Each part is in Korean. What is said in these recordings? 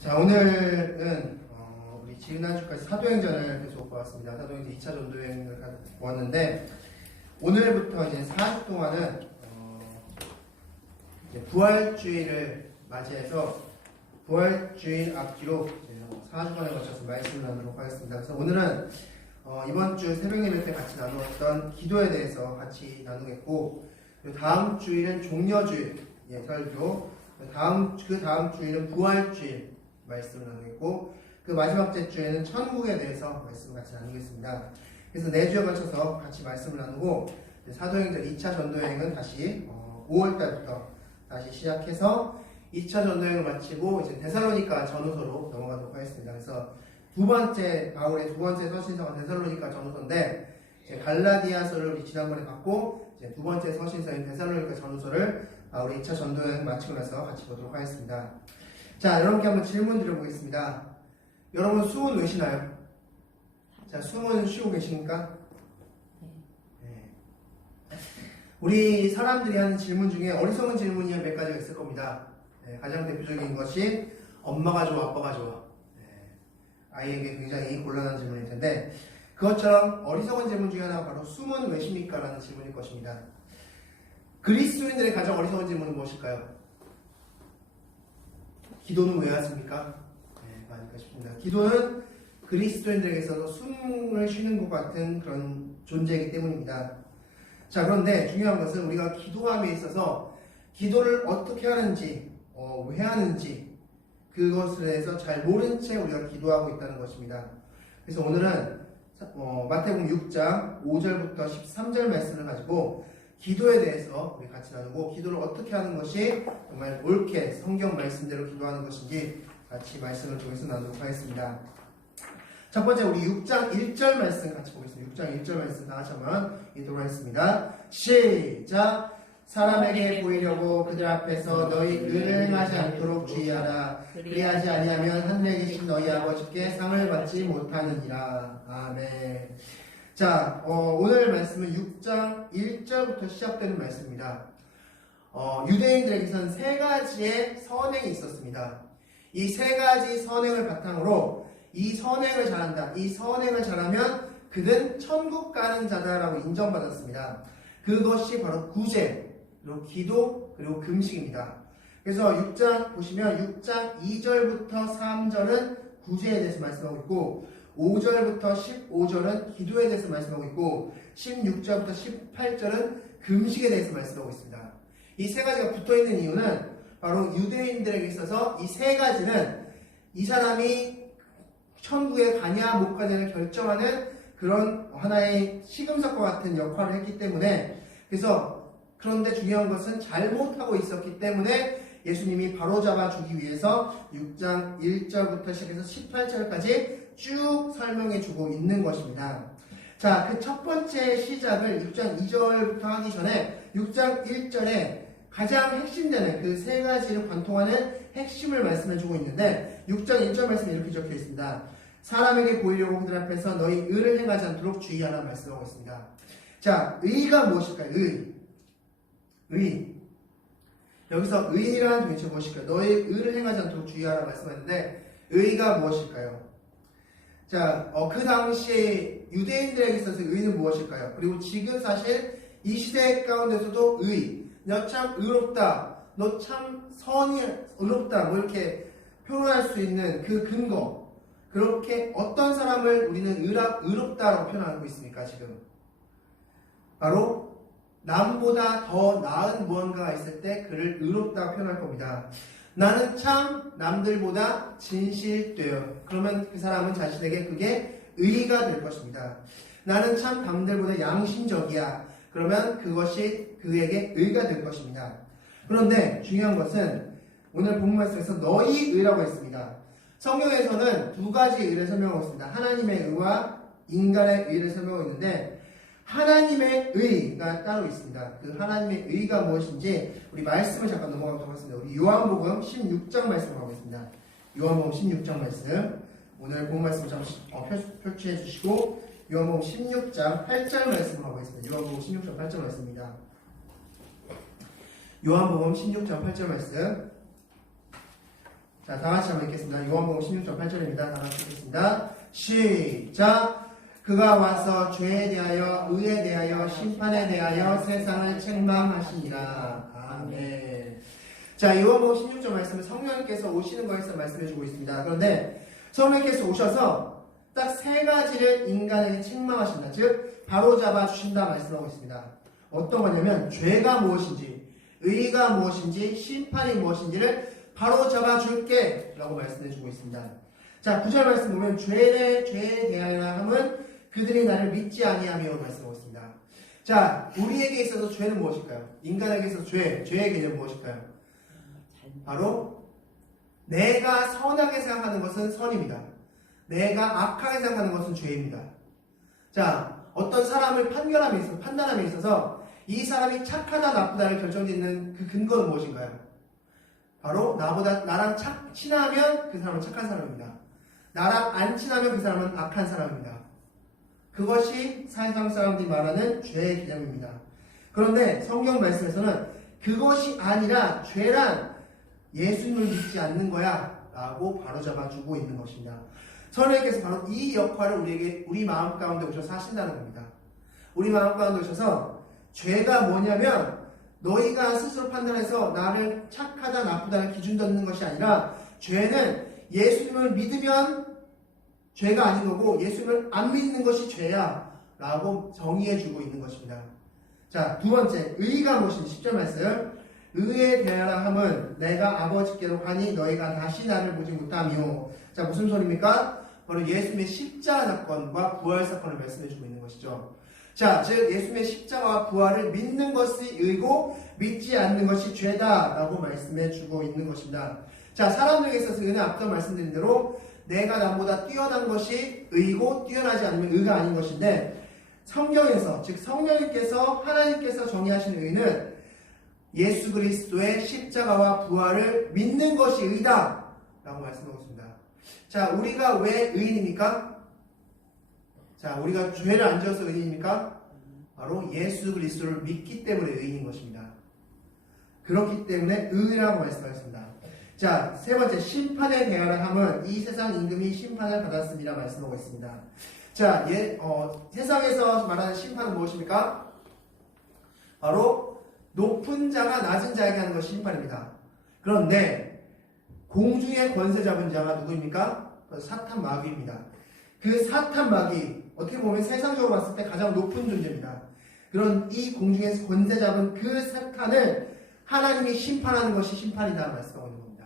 자, 오늘은 우리 지난주까지 사도행전을 계속 보았습니다. 사도행전 2차 전도여행을 보았는데 오늘부터 이제 4주 동안은 이제 부활주의를 맞이해서 부활주의 앞뒤로 4주간에 걸쳐서 말씀을 나누도록 하겠습니다. 그래서 오늘은 이번 주 새벽 예배 때 같이 나누었던 기도에 대해서 같이 나누겠고, 다음 주일은 종려주일 설교, 그 다음 주일은 부활주일 말씀을 나누겠고, 그 마지막 주에는 천국에 대해서 말씀을 같이 나누겠습니다. 그래서 4주에 걸쳐서 같이 말씀을 나누고, 사도행전 2차 전도여행은 다시 5월달부터 다시 시작해서 2차 전도여행을 마치고 이제 데살로니가 전후서로 넘어가도록 하겠습니다. 그래서 바울의 두 번째 서신서가 데살로니가 전후서인데, 갈라디아서를 우리 지난번에 봤고, 이제 두 번째 서신서인 데살로니가 전후서를 우리 2차 전도여행 마치고 나서 같이 보도록 하겠습니다. 자, 여러분께 한번 질문 드려보겠습니다. 여러분 수문 외시나요? 자, 수문 쉬고 계십니까? 네. 우리 사람들이 하는 질문 중에 어리석은 질문이 몇 가지가 있을 겁니다. 네, 가장 대표적인 것이 엄마가 좋아, 아빠가 좋아. 네, 아이에게 굉장히 곤란한 질문일 텐데, 그것처럼 어리석은 질문 중에 하나가 바로 수문 왜십니까? 라는 질문일 것입니다. 그리스도인들의 가장 어리석은 질문은 무엇일까요? 기도는 왜 하십니까? 네, 아닐까 싶습니다. 기도는 그리스도인들에게서도 숨을 쉬는 것 같은 그런 존재이기 때문입니다. 자, 그런데 중요한 것은 우리가 기도함에 있어서 기도를 어떻게 하는지, 왜 하는지, 그것에 대해서 잘 모른 채 우리가 기도하고 있다는 것입니다. 그래서 오늘은 마태복음 6장 5절부터 13절 말씀을 가지고 기도에 대해서 우리 같이 나누고, 기도를 어떻게 하는 것이 정말 옳게 성경 말씀대로 기도하는 것인지 같이 말씀을 통해서 나누도록 하겠습니다. 첫 번째, 우리 6장 1절 말씀 같이 보겠습니다. 6장 1절 말씀 다 같이 한번 읽도록 하겠습니다. 시작! 사람에게 보이려고 그들 앞에서 너희 의를 행하지 않도록 주의하라. 그리하지 아니하면 하늘에 계신 너희 아버지께 상을 받지 못하느니라. 아멘. 자, 오늘 말씀은 6장 1절부터 시작되는 말씀입니다. 유대인들에게서는 세 가지의 선행이 있었습니다. 이 세 가지 선행을 바탕으로 이 선행을 잘한다, 이 선행을 잘하면 그는 천국 가는 자다라고 인정받았습니다. 그것이 바로 구제, 그리고 기도, 그리고 금식입니다. 그래서 6장 보시면 6장 2절부터 3절은 구제에 대해서 말씀하고 있고, 5절부터 15절은 기도에 대해서 말씀하고 있고, 16절부터 18절은 금식에 대해서 말씀하고 있습니다. 이 세 가지가 붙어있는 이유는 바로 유대인들에게 있어서 이 세 가지는 이 사람이 천국에 가냐 못 가냐를 결정하는 그런 하나의 시금석과 같은 역할을 했기 때문에, 그런데 중요한 것은 잘못하고 있었기 때문에 예수님이 바로잡아 주기 위해서 6장 1절부터 시작해서 18절까지 쭉 설명해 주고 있는 것입니다. 자, 그 첫 번째 시작을 6장 2절부터 하기 전에 6장 1절에 가장 핵심되는 그 세 가지를 관통하는 핵심을 말씀해 주고 있는데, 6장 1절 말씀에 이렇게 적혀 있습니다. 사람에게 보이려고 그들 앞에서 너희 의를 행하지 않도록 주의하라 말씀하고 있습니다. 자, 의가 무엇일까요? 의. 여기서 의라는 도대체 무엇일까요? 너희 의를 행하지 않도록 주의하라 말씀하는데, 의가 무엇일까요? 자, 그 당시에 유대인들에게 있어서 의는 무엇일까요? 그리고 지금 사실 이 시대 가운데서도 너 참 의롭다, 너 참 선이 의롭다, 뭐 이렇게 표현할 수 있는 그 근거, 그렇게 어떤 사람을 우리는 의롭다라고 표현하고 있습니까, 지금? 바로 남보다 더 나은 무언가가 있을 때 그를 의롭다고 표현할 겁니다. 나는 참 남들보다 진실되어. 그러면 그 사람은 자신에게 그게 의가 될 것입니다. 나는 참 남들보다 양심적이야. 그러면 그것이 그에게 의가 될 것입니다. 그런데 중요한 것은 오늘 본문 말씀에서 너희 의라고 했습니다. 성경에서는 두 가지 의를 설명하고 있습니다. 하나님의 의와 인간의 의를 설명하고 있는데, 하나님의 의가 따로 있습니다. 그 하나님의 의가 무엇인지 우리 말씀을 잠깐 넘어가도록 하겠습니다. 우리 요한복음 16장 말씀을 하고 있습니다. 요한복음 16장 말씀, 오늘 본 말씀을 잠시 표시해 주시고, 요한복음 16장 8절 말씀을 하고 있습니다. 요한복음 16장 8절 말씀입니다. 요한복음 16장 8절 말씀. 자, 다 같이 한번 읽겠습니다. 요한복음 16장 8절입니다. 다 같이 읽겠습니다. 시작! 그가 와서 죄에 대하여 의에 대하여 심판에 대하여 세상을 책망하시니라. 아멘. 자, 요한복음 16절 말씀은 성령님께서 오시는 것에서 말씀해주고 있습니다. 그런데 성령님께서 오셔서 딱 세 가지를 인간에게 책망하신다. 즉 바로잡아 주신다 말씀하고 있습니다. 어떤 거냐면 죄가 무엇인지, 의가 무엇인지, 심판이 무엇인지를 바로잡아 줄게 라고 말씀해주고 있습니다. 자, 9절 말씀 보면 죄에 대하여 함은 그들이 나를 믿지 아니하며 말씀하고 있습니다. 자, 우리에게 있어서 죄는 무엇일까요? 인간에게 있어서 죄의 개념은 무엇일까요? 바로 내가 선하게 생각하는 것은 선입니다. 내가 악하게 생각하는 것은 죄입니다. 자, 어떤 사람을 판단함에 있어서 이 사람이 착하다 나쁘다를 결정짓는 그 근거는 무엇인가요? 바로 나랑 친하면 그 사람은 착한 사람입니다. 나랑 안 친하면 그 사람은 악한 사람입니다. 그것이 세상 사람들이 말하는 죄의 개념입니다. 그런데 성경 말씀에서는 그것이 아니라 죄란 예수님을 믿지 않는 거야 라고 바로잡아주고 있는 것입니다. 성령님께서 바로 이 역할을 우리 마음 가운데 오셔서 하신다는 겁니다. 우리 마음 가운데 오셔서 죄가 뭐냐면 너희가 스스로 판단해서 나를 착하다 나쁘다를 기준 덮는 것이 아니라 죄는 예수님을 믿으면 죄가 아닌 거고 예수님을 안 믿는 것이 죄야 라고 정의해주고 있는 것입니다. 자, 두 번째 의가 무엇인지 10절 말씀. 의에 대하여 함은 내가 아버지께로 가니 너희가 다시 나를 보지 못하며. 자, 무슨 소리입니까? 바로 예수님의 십자가 사건과 부활 사건을 말씀해주고 있는 것이죠. 자, 즉 예수님의 십자가와 부활을 믿는 것이 의고 믿지 않는 것이 죄다라고 말씀해주고 있는 것입니다. 자, 사람들에게 있어서 의는 앞서 말씀드린 대로 내가 남보다 뛰어난 것이 의고 뛰어나지 않으면 의가 아닌 것인데 성경에서 즉 성령님께서 하나님께서 정의하신 의는 예수 그리스도의 십자가와 부활을 믿는 것이 의다 라고 말씀하고 있습니다. 자, 우리가 왜 의인입니까? 자, 우리가 죄를 안 지어서 의인입니까? 바로 예수 그리스도를 믿기 때문에 의인인 것입니다. 그렇기 때문에 의라고 말씀하셨습니다. 자, 세 번째 심판에 대하여 함은 이 세상 임금이 심판을 받았습니다 말씀하고 있습니다. 자, 세상에서 말하는 심판은 무엇입니까? 바로 높은 자가 낮은 자에게 하는 것이 심판입니다. 그런데 공중의 권세 잡은 자가 누구입니까? 사탄 마귀입니다. 그 사탄 마귀 어떻게 보면 세상적으로 봤을 때 가장 높은 존재입니다. 그런 이 공중에서 권세 잡은 그 사탄을 하나님이 심판하는 것이 심판이다 말씀하고 있는 겁니다.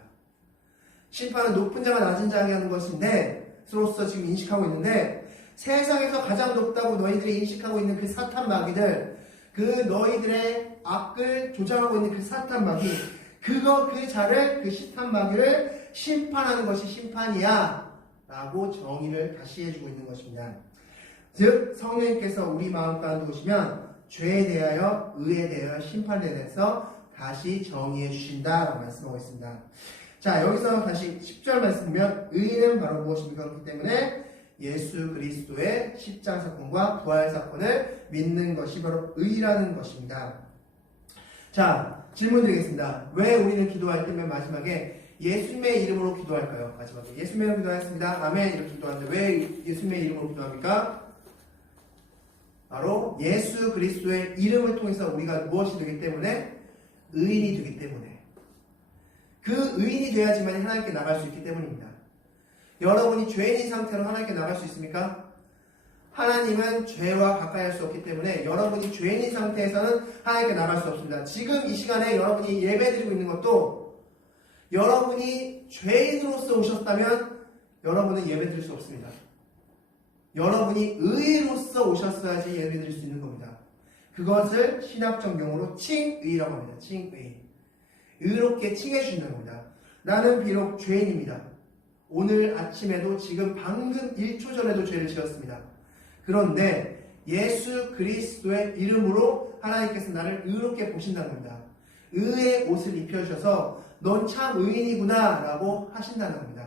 심판은 높은 자가 낮은 자에게 하는 것인데 서로서 지금 인식하고 있는데 세상에서 가장 높다고 너희들이 인식하고 있는 그 사탄 마귀들, 그 너희들의 악을 조장하고 있는 그 사탄 마귀, 그 자를, 그 사탄 마귀를 심판하는 것이 심판이야 라고 정의를 다시 해주고 있는 것입니다. 즉 성령님께서 우리 마음 가운데 오시면 죄에 대하여 의에 대하여 심판에 대해서 다시 정의해 주신다라고 말씀하고 있습니다. 자, 여기서 다시 10절 말씀 보면 의는 바로 무엇입니까? 그렇기 때문에 예수 그리스도의 십자가 사건과 부활 사건을 믿는 것이 바로 의라는 것입니다. 자, 질문 드리겠습니다. 왜 우리는 기도할 때면 마지막에 예수님의 이름으로 기도할까요? 마지막에 예수님의 이름으로 기도하였습니다. 아멘. 이렇게 기도하는데 왜 예수님의 이름으로 기도합니까? 바로 예수 그리스도의 이름을 통해서 우리가 무엇이 되기 때문에? 의인이 되기 때문에. 그 의인이 돼야지만 하나님께 나갈 수 있기 때문입니다. 여러분이 죄인인 상태로 하나님께 나갈 수 있습니까? 하나님은 죄와 가까이 할 수 없기 때문에 여러분이 죄인인 상태에서는 하나님께 나갈 수 없습니다. 지금 이 시간에 여러분이 예배드리고 있는 것도 여러분이 죄인으로서 오셨다면 여러분은 예배드릴 수 없습니다. 여러분이 의인으로서 오셨어야지 예배드릴 수 있는 겁니다. 그것을 신학적 용어로 칭의라고 합니다. 칭의. 의롭게 칭해주신다는 겁니다. 나는 비록 죄인입니다. 오늘 아침에도 지금 방금 1초 전에도 죄를 지었습니다. 그런데 예수 그리스도의 이름으로 하나님께서 나를 의롭게 보신다는 겁니다. 의의 옷을 입혀주셔서 넌 참 의인이구나 라고 하신다는 겁니다.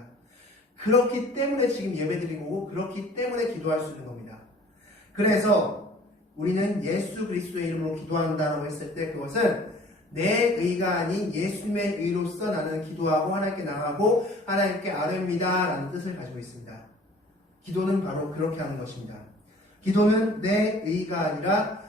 그렇기 때문에 지금 예배드린 거고 그렇기 때문에 기도할 수 있는 겁니다. 그래서 우리는 예수 그리스도의 이름으로 기도한다고 했을 때 그것은 내 의가 아닌 예수님의 의로서 나는 기도하고 하나님께 나가고 하나님께 아뢰입니다 라는 뜻을 가지고 있습니다. 기도는 바로 그렇게 하는 것입니다. 기도는 내 의가 아니라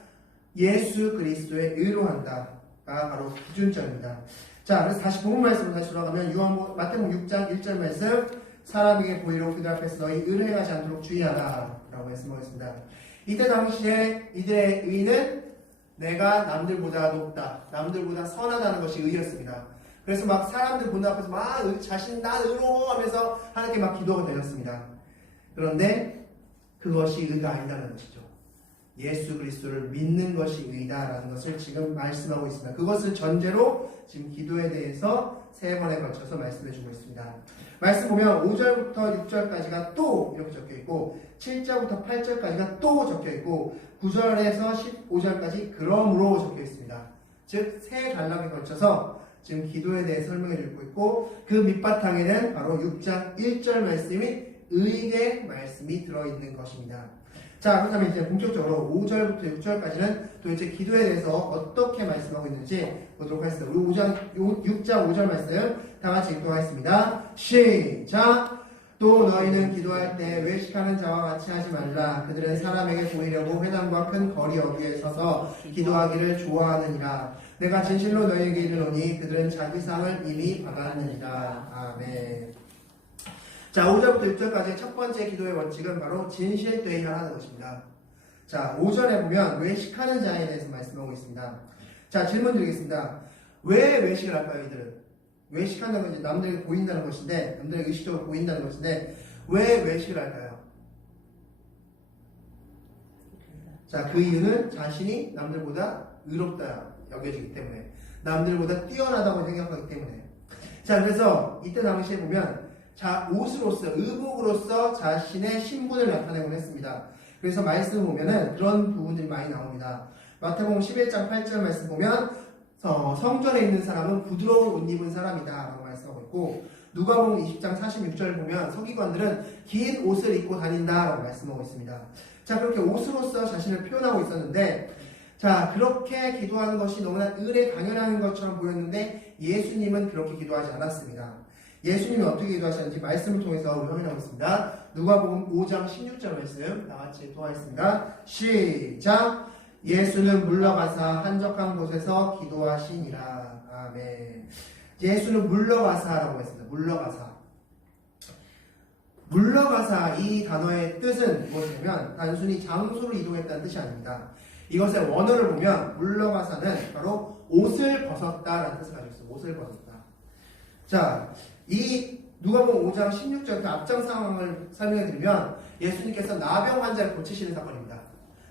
예수 그리스도의 의로 한다가 바로 기준점입니다. 자, 그래서 다시 본문 말씀으로 다시 돌아가면 마태복음 6장 1절 말씀, 사람에게 보이로 그들 앞에서 너희 의를 행하지 않도록 주의하라 라고 말씀하겠습니다. 이때 당시에 이들의 의는 내가 남들보다 높다, 남들보다 선하다는 것이 의였습니다. 그래서 막 사람들 보는 앞에서 막 자신 나 의로워 하면서 하나님께 막 기도가 되었습니다. 그런데 그것이 의가 아니라는 것이죠. 예수 그리스도를 믿는 것이 의다라는 것을 지금 말씀하고 있습니다. 그것을 전제로 지금 기도에 대해서 3번에 걸쳐서 말씀해 주고 있습니다. 말씀 보면 5절부터 6절까지가 또 이렇게 적혀 있고 7절부터 8절까지가 또 적혀 있고 9절에서 15절까지 그러므로 적혀 있습니다. 즉 3단락에 걸쳐서 지금 기도에 대해 설명해 주고 있고 그 밑바탕에는 바로 6장 1절 말씀이 의의 말씀이 들어있는 것입니다. 자, 그렇다면 이제 본격적으로 5절부터 6절까지는 도대체 기도에 대해서 어떻게 말씀하고 있는지 보도록 하겠습니다. 우리 6장 5절 말씀 다 같이 읽도록 하겠습니다. 시작! 또 너희는 기도할 때 외식하는 자와 같이 하지 말라. 그들은 사람에게 보이려고 회당과 큰 거리 어귀에 서서 기도하기를 좋아하느니라. 내가 진실로 너희에게 이르노니 그들은 자기 상을 이미 받았느니라. 아멘. 자, 5절부터 6절까지의 첫 번째 기도의 원칙은 바로 진실되어야 것입니다. 자, 5절에 보면 외식하는 자에 대해서 말씀하고 있습니다. 자, 질문 드리겠습니다. 왜 외식을 할까요, 이들은? 외식한다는 건 이제 남들에게 보인다는 것인데, 남들에게 의식적으로 보인다는 것인데, 왜 외식을 할까요? 자, 그 이유는 자신이 남들보다 의롭다 여겨지기 때문에, 남들보다 뛰어나다고 생각하기 때문에. 자, 그래서 이때 당시에 보면, 자, 옷으로서, 의복으로서 자신의 신분을 나타내곤 했습니다. 그래서 말씀 보면은 그런 부분들이 많이 나옵니다. 마태복음 11장 8절 말씀 보면 성전에 있는 사람은 부드러운 옷 입은 사람이다 라고 말씀하고 있고 누가복음 20장 46절 보면 서기관들은 긴 옷을 입고 다닌다 라고 말씀하고 있습니다. 자, 그렇게 옷으로서 자신을 표현하고 있었는데 자, 그렇게 기도하는 것이 너무나 의례 당연한 것처럼 보였는데 예수님은 그렇게 기도하지 않았습니다. 예수님이 어떻게 기도하셨는지 말씀을 통해서 우리 확인하고 있습니다. 누가복음 5장 16절 말씀 다 같이 도하겠습니다. 시작! 예수는 물러가사 한적한 곳에서 기도하시니라. 아멘. 예수는 물러가사라고 했습니다. 물러가사. 물러가사 이 단어의 뜻은 무엇이냐면 단순히 장소를 이동했다는 뜻이 아닙니다. 이것의 원어를 보면 물러가사는 바로 옷을 벗었다라는 뜻을 가지고 있습니다. 옷을 벗었다. 자, 이 누가복음 5장 16절 그 앞장 상황을 설명해 드리면 예수님께서 나병 환자를 고치시는 사건입니다.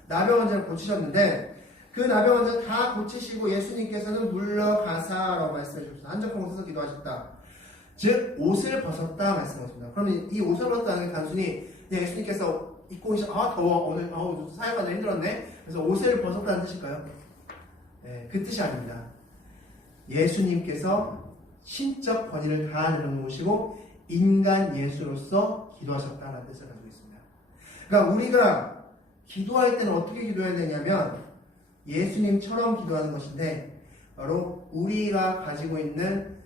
나병 환자를 고치셨는데 그 나병 환자 다 고치시고 예수님께서는 물러가사라고 말씀해 주셨습니다. 한적한 곳에서 기도하셨다. 즉 옷을 벗었다 말씀하셨습니다. 그러면 이 옷을 벗었다는 게 단순히 예수님께서 입고 오셔 더워 오늘 사역하느라 힘들었네. 그래서 옷을 벗었다는 뜻일까요? 네, 그 뜻이 아닙니다. 예수님께서 신적 권위를 다 내려놓으시고 인간 예수로서 기도하셨다는 뜻을 가지고 있습니다. 그러니까 우리가 기도할 때는 어떻게 기도해야 되냐면 예수님처럼 기도하는 것인데 바로 우리가 가지고 있는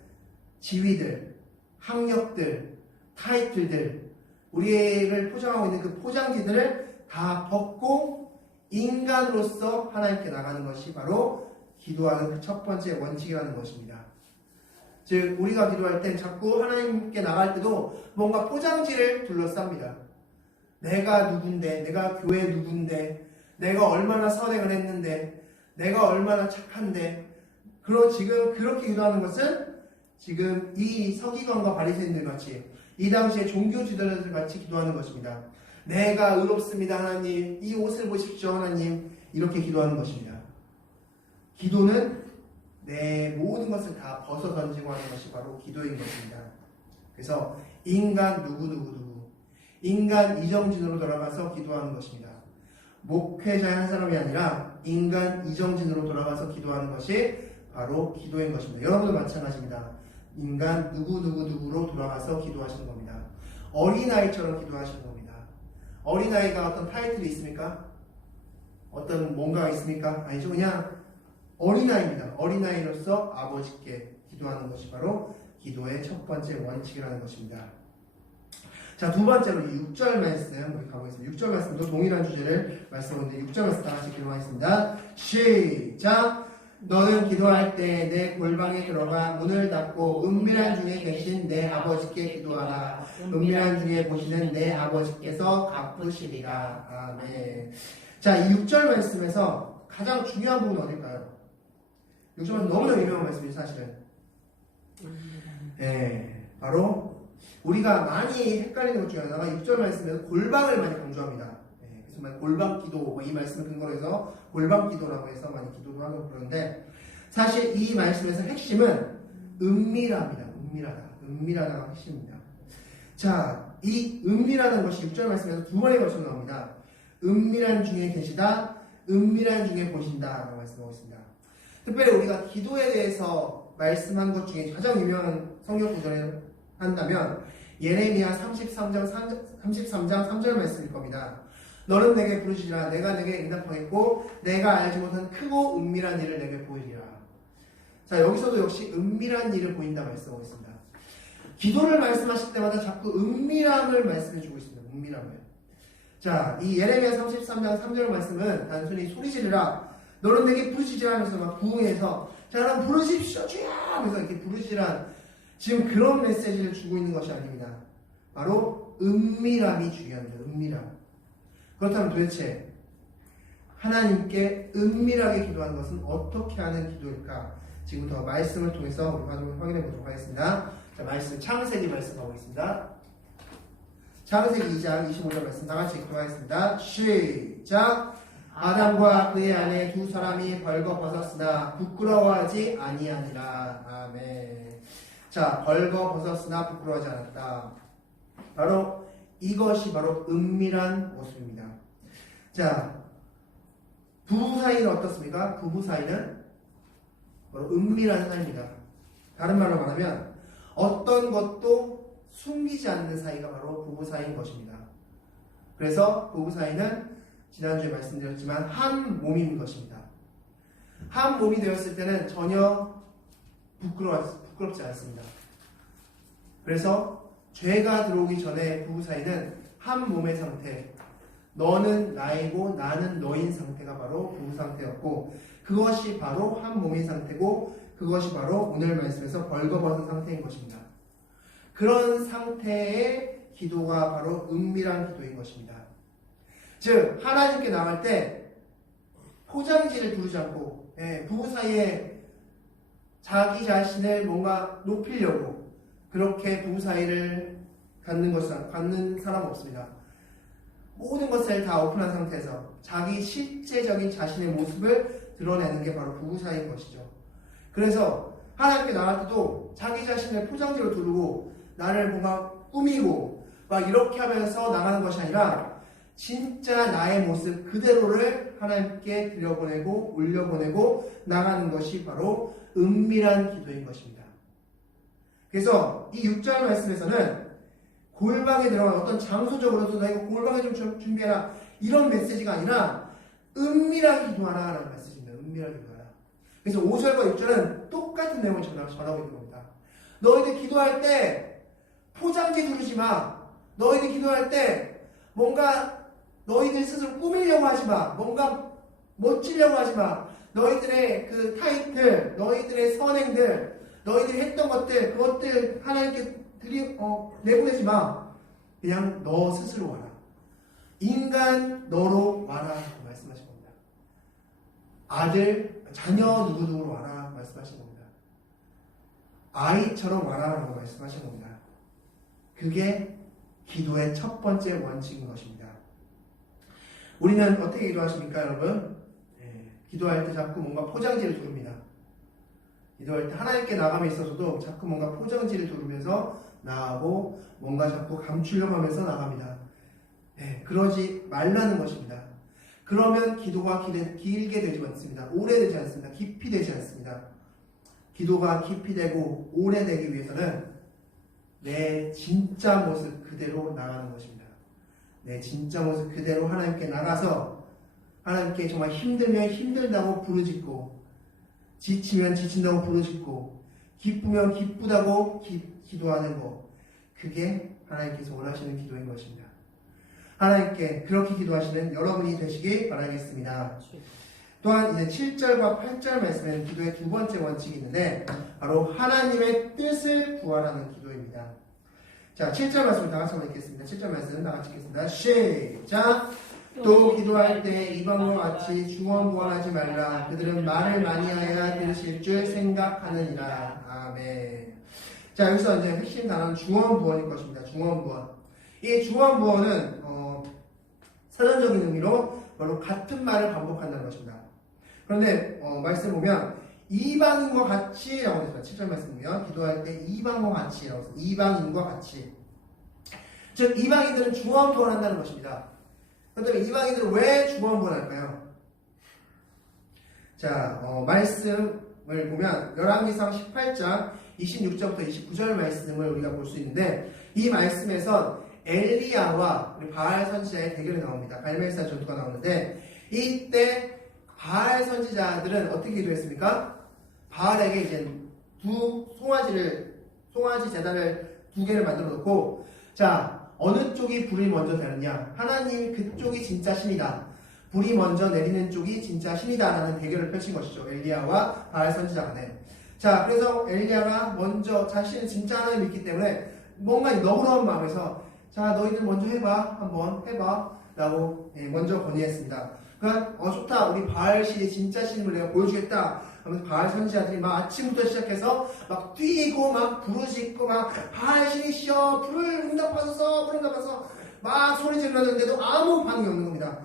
지위들, 학력들, 타이틀들, 우리를 포장하고 있는 그 포장지들을 다 벗고 인간으로서 하나님께 나가는 것이 바로 기도하는 그 첫 번째 원칙이라는 것입니다. 즉 우리가 기도할 땐 자꾸 하나님께 나갈 때도 뭔가 포장지를 둘러쌉니다. 내가 누군데, 내가 교회 누군데, 내가 얼마나 선행을 했는데, 내가 얼마나 착한데. 지금 그렇게 기도하는 것은 지금 이 서기관과 바리새인들 같이 이 당시에 종교 지도자들 같이 기도하는 것입니다. 내가 의롭습니다 하나님, 이 옷을 보십시오 하나님, 이렇게 기도하는 것입니다. 기도는 내 모든 것을 다 벗어 던지고 하는 것이 바로 기도인 것입니다. 그래서 인간 누구 인간 이정진으로 돌아가서 기도하는 것입니다. 목회자의 한 사람이 아니라 인간 이정진으로 돌아가서 기도하는 것이 바로 기도인 것입니다. 여러분도 마찬가지입니다. 인간 누구로 돌아가서 기도하시는 겁니다. 어린아이처럼 기도하시는 겁니다. 어린아이가 어떤 타이틀이 있습니까? 어떤 뭔가가 있습니까? 아니죠. 그냥 어린아이입니다. 어린아이로서 아버지께 기도하는 것이 바로 기도의 첫 번째 원칙이라는 것입니다. 자, 두 번째로 이 6절 말씀 우리 가보겠습니다. 6절 말씀도 동일한 주제를 말씀하는데 6절 말씀 다 같이 기도하겠습니다. 시작! 너는 기도할 때 내 골방에 들어가 문을 닫고 은밀한 중에 계신 내 아버지께 기도하라. 은밀한 중에 보시는 내 아버지께서 갚으시리라. 아멘. 자, 이 6절 말씀에서 가장 중요한 부분은 어딜까요? 6절 말씀 너무나 유명한 말씀이죠, 사실은. 네, 바로 우리가 많이 헷갈리는 것 중에 하나가 6절 말씀에서 골방을 많이 강조합니다. 네, 그래서 골방 기도, 이 말씀을 근거로 해서 골방 기도라고 해서 많이 기도도 하고 그러는데 사실 이 말씀에서 핵심은 은밀합니다. 은밀하다가 핵심입니다. 자, 이 은밀하다는 것이 6절 말씀에서 두 번에 걸쳐 나옵니다. 은밀한 중에 계시다, 은밀한 중에 보신다 라고 말씀하고 있습니다. 특별히 우리가 기도에 대해서 말씀한 것 중에 가장 유명한 성경 구절을 한다면 예레미야 33장 3절 말씀일 겁니다. 너는 내게 부르시리라. 내가 내게 응답하겠고 내가 알지 못한 크고 은밀한 일을 내게 보이리라. 자, 여기서도 역시 은밀한 일을 보인다 말씀하고 있습니다. 기도를 말씀하실 때마다 자꾸 은밀함을 말씀해주고 있습니다. 은밀함을. 자, 이 예레미야 33장 3절 말씀은 단순히 소리 지르라. 너는 내게 부르시리라 하면서 막 부흥해서 자, 그럼 부르십시오 주여 하면서 이렇게 부르시란 지금 그런 메시지를 주고 있는 것이 아닙니다. 바로 은밀함이 중요합니다. 은밀함. 그렇다면 도대체 하나님께 은밀하게 기도하는 것은 어떻게 하는 기도일까? 지금부터 말씀을 통해서 우리 확인해 보도록 하겠습니다. 자, 말씀 창세기 말씀 가보겠습니다. 창세기 2장 25절 말씀 다 같이 기도하겠습니다. 시작! 아담과 그의 아내 두 사람이 벌거벗었으나 부끄러워하지 아니하니라. 아멘. 자, 벌거벗었으나 부끄러워하지 않았다. 바로 이것이 바로 은밀한 모습입니다. 자, 부부 사이는 어떻습니까? 부부 사이는 바로 은밀한 사이입니다. 다른 말로 말하면 어떤 것도 숨기지 않는 사이가 바로 부부 사이인 것입니다. 그래서 부부 사이는 지난주에 말씀드렸지만 한 몸인 것입니다. 한 몸이 되었을 때는 전혀 부끄럽지 않습니다. 그래서 죄가 들어오기 전에 부부 사이는 한 몸의 상태, 너는 나이고 나는 너인 상태가 바로 부부 상태였고 그것이 바로 한 몸인 상태고 그것이 바로 오늘 말씀에서 벌거벗은 상태인 것입니다. 그런 상태의 기도가 바로 은밀한 기도인 것입니다. 즉 하나님께 나갈 때 포장지를 두르지 않고 부부 사이에 자기 자신을 뭔가 높이려고 그렇게 부부 사이를 갖는 사람은 없습니다. 모든 것을 다 오픈한 상태에서 자기 실제적인 자신의 모습을 드러내는 게 바로 부부 사이인 것이죠. 그래서 하나님께 나갈 때도 자기 자신을 포장지로 두르고 나를 뭔가 꾸미고 막 이렇게 하면서 나가는 것이 아니라 진짜 나의 모습 그대로를 하나님께 들여보내고 올려보내고 나가는 것이 바로 은밀한 기도인 것입니다. 그래서 이 6절 말씀에서는 골방에 들어간 어떤 장소적으로도 나 이거 골방에 좀 준비해라 이런 메시지가 아니라 은밀하게 기도하라 라는 메시지입니다. 은밀하게 기도하라. 그래서 5절과 6절은 똑같은 내용을 전하고 있는 겁니다. 너희들 기도할 때 포장지 두르지 마. 너희들 기도할 때 뭔가 너희들 스스로 꾸미려고 하지 마. 뭔가 멋지려고 하지 마. 너희들의 그 타이틀, 너희들의 선행들, 너희들이 했던 것들, 그것들 하나님께 내보내지 마. 그냥 너 스스로 와라. 인간 너로 와라. 말씀하신 겁니다. 아들, 자녀 누구누구로 와라. 말씀하신 겁니다. 아이처럼 와라. 라고 말씀하신 겁니다. 그게 기도의 첫 번째 원칙인 것입니다. 우리는 어떻게 기도하십니까, 여러분? 기도할 때 자꾸 뭔가 포장지를 두릅니다. 기도할 때 하나님께 나감에 있어서도 자꾸 뭔가 포장지를 두르면서 나가고 뭔가 자꾸 감추려고 하면서 나갑니다. 그러지 말라는 것입니다. 그러면 기도가 길게 되지 않습니다. 오래되지 않습니다. 깊이 되지 않습니다. 기도가 깊이 되고 오래되기 위해서는 내 진짜 모습 그대로 나가는 것입니다. 내 진짜 모습 그대로 하나님께 나가서 하나님께 정말 힘들면 힘들다고 부르짖고 지치면 지친다고 부르짖고 기쁘면 기쁘다고 기도하는 거, 그게 하나님께서 원하시는 기도인 것입니다. 하나님께 그렇게 기도하시는 여러분이 되시길 바라겠습니다. 또한 이제 7절과 8절 말씀에는 기도의 두 번째 원칙이 있는데 바로 하나님의 뜻을 구하라는 기도입니다. 자, 7절 말씀을 다 같이 한번 읽겠습니다. 7절 말씀 다 같이 읽겠습니다. 시작! 또 기도할 때 이방과 같이 중언부언하지 말라. 그들은 말을 많이 하여야 들으실 줄 생각하느니라. 아멘. 자, 여기서 이제 핵심 단어는 중언부언일 것입니다. 중언부언. 이 중언부언은 사전적인 의미로 바로 같은 말을 반복한다는 것입니다. 그런데 말씀 보면 이방인과 같이라고 했습니다. 7절 말씀 보면 기도할 때 이방과 같이라고 했습니다. 이방인과 같이. 즉 이방인들은 중언부언한다는 것입니다. 그런데 이방인들은 왜 중언부언할까요? 자, 말씀을 보면 열왕기상 18장 26절부터 29절 말씀을 우리가 볼 수 있는데 이 말씀에선 엘리야와 바알 선지자의 대결이 나옵니다. 갈멜산 전투가 나오는데 이때 바알 선지자들은 어떻게 기도했습니까? 바알에게 이제 송아지 재단을 두 개를 만들어 놓고 자, 어느 쪽이 불이 먼저 되느냐? 하나님 그쪽이 진짜 신이다. 불이 먼저 내리는 쪽이 진짜 신이다라는 대결을 펼친 것이죠. 엘리야와 바알 선지자 간에. 자, 그래서 엘리야가 먼저 자신은 진짜 하나님을 믿기 때문에 뭔가 너그러운 마음에서 자, 너희들 먼저 해봐. 한번 해봐. 라고 먼저 건의했습니다. 그러니까 좋다. 우리 바알 신이 진짜 신임을 내가 보여주겠다. 하면서 바알 선지자들이 막 아침부터 시작해서 막 뛰고 막 부르짖고 막 바알 신이시여 불을 응답하소서 막 소리 질렀는데도 아무 반응이 없는 겁니다.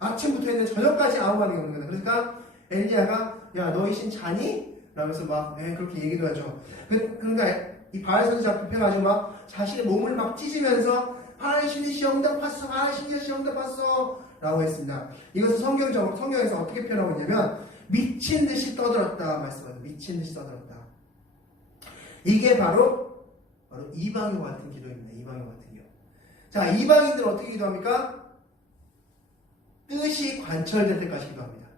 아침부터 했는데 저녁까지 아무 반응이 없는 겁니다. 그러니까 엘리야가 야 너희 신 자니? 라면서 막 그렇게 얘기도 하죠. 그러니까 이 바알 선지자 급해가지고 막 자신의 몸을 막 찢으면서 바알 신이시여 응답하소서 바알 신이시여 응답하소서 라고 했습니다. 이것은 성경에서 어떻게 표현하고 있냐면 미친 듯이 떠들었다 말씀하죠. 미친 듯이 떠들었다. 이게 바로 이방인과 같은 기도입니다. 이방인과 같은 기도. 자, 이방인들은 어떻게 기도합니까? 뜻이 관철될 때까지 기도합니다.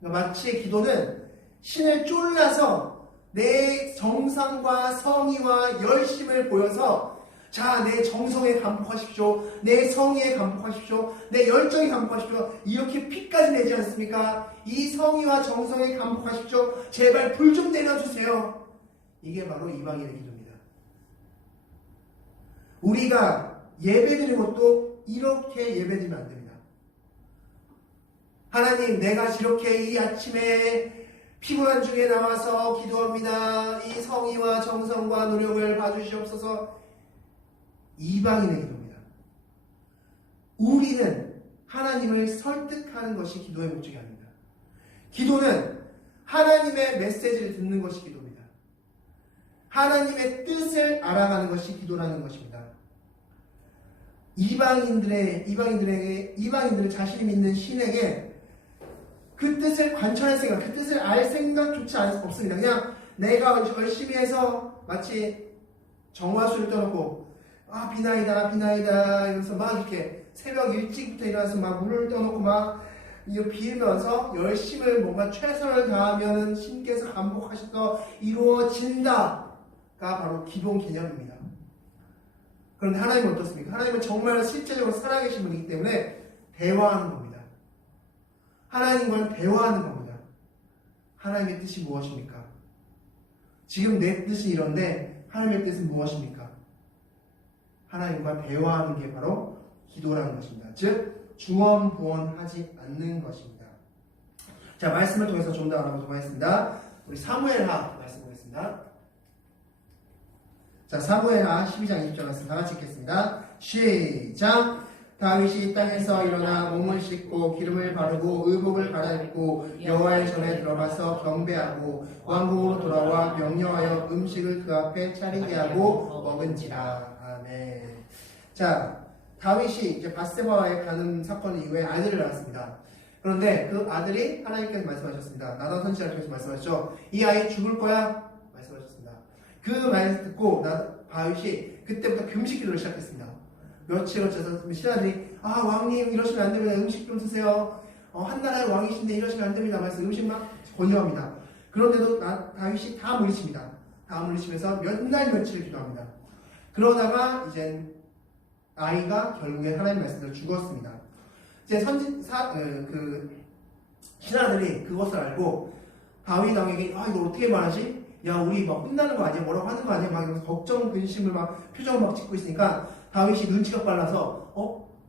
그러니까 마치 기도는 신을 쫄라서 내 정상과 성의와 열심을 보여서 자, 내 정성에 감복하십시오. 내 성의에 감복하십시오. 내 열정에 감복하십시오. 이렇게 피까지 내지 않습니까? 이 성의와 정성에 감복하십시오. 제발 불 좀 내려주세요. 이게 바로 이방인의 기도입니다. 우리가 예배드리는 것도 이렇게 예배드리면 안 됩니다. 하나님, 내가 이렇게 이 아침에 피곤한 중에 나와서 기도합니다. 이 성의와 정성과 노력을 봐주시옵소서. 이방인의 기도입니다. 우리는 하나님을 설득하는 것이 기도의 목적이 아닙니다. 기도는 하나님의 메시지를 듣는 것이 기도입니다. 하나님의 뜻을 알아가는 것이 기도라는 것입니다. 이방인들은 자신이 믿는 신에게 그 뜻을 관철할 생각, 그 뜻을 알 생각조차 없습니다. 그냥 내가 열심히 해서 마치 정화수를 떠놓고 비나이다 이러면서 막 이렇게 새벽 일찍부터 일어나서 막 물을 떠놓고 막 빌면서 열심히 뭔가 최선을 다하면은 신께서 감복하셔서 이루어진다가 바로 기본 개념입니다. 그런데 하나님은 어떻습니까? 하나님은 정말 실제적으로 살아계신 분이기 때문에 대화하는 겁니다. 하나님과는 대화하는 겁니다. 하나님의 뜻이 무엇입니까? 지금 내 뜻이 이런데 하나님의 뜻은 무엇입니까? 하나님과 대화하는 게 바로 기도라는 것입니다. 즉 중언부언하지 않는 것입니다. 자, 말씀을 통해서 좀 더 알아보도록 하겠습니다. 우리 사무엘하 말씀 보겠습니다. 자, 사무엘하 12장 20절 말씀 다 같이 읽겠습니다. 시작! 다윗이 땅에서 일어나 몸을 씻고 기름을 바르고 의복을 갈아입고 여호와의 전에 들어가서 경배하고 왕궁으로 돌아와 명령하여 음식을 그 앞에 차리게 하고 먹은지라. 아멘. 자, 다윗이 이제 밧세바에 가는 사건 이후에 아들을 낳았습니다. 그런데 그 아들이 하나님께서 말씀하셨습니다. 나단 선지자를 통해서 말씀하셨죠. 이 아이 죽을 거야? 말씀하셨습니다. 그 말을 듣고 다윗이 그때부터 금식 기도를 시작했습니다. 며칠 어째서 신하들이 왕님 이러시면 안 됩니다. 음식 좀 드세요. 한 나라의 왕이신데 이러시면 안 됩니다. 말씀 음식 막 권유합니다. 그런데도 다윗이 다 물리칩니다. 다 물리치면서 몇 날 며칠 기도합니다. 그러다가 이제 아이가 결국에 하나님 말씀대로 죽었습니다. 이제 신하들이 그것을 알고 다윗 왕에게 이거 어떻게 말하지? 야, 우리 막 혼나는 거 아니야? 뭐라고 하는 거 아니야? 막 이러면서 걱정, 근심을 막 표정을 막 짓고 있으니까 다윗이 눈치가 빨라서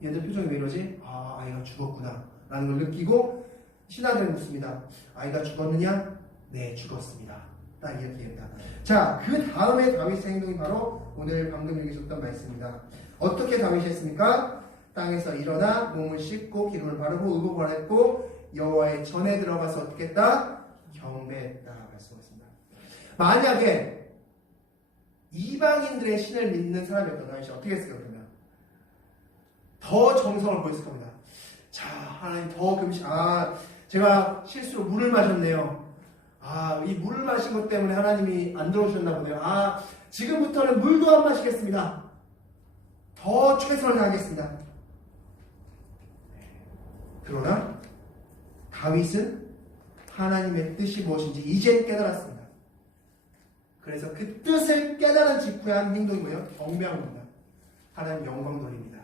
얘들 표정이 왜 이러지? 아이가 죽었구나 라는 걸 느끼고 신하들을 묻습니다. 아이가 죽었느냐? 네, 죽었습니다. 딱 이렇게 얘기합니다. 자, 그 다음에 다윗의 행동이 바로 오늘 방금 읽으셨던 말씀입니다. 어떻게 다윗이 했습니까? 땅에서 일어나 몸을 씻고 기름을 바르고 의복을 했고 여호와의 전에 들어가서 어떻게 했다? 경배했다 말씀하셨습니다. 만약에 이방인들의 신을 믿는 사람이었던 다윗이 어떻게 했을까요? 그러면 더 정성을 보였을 겁니다. 자, 하나님 더 금식. 제가 실수로 물을 마셨네요. 이 물을 마신 것 때문에 하나님이 안 들어오셨나 보네요. 지금부터는 물도 안 마시겠습니다. 더 최선을 다하겠습니다. 그러나 다윗은 하나님의 뜻이 무엇인지 이제 깨달았습니다. 그래서 그 뜻을 깨달은 직후에 한 행동이 뭐예요? 경배합니다. 하나님 영광 돌립니다.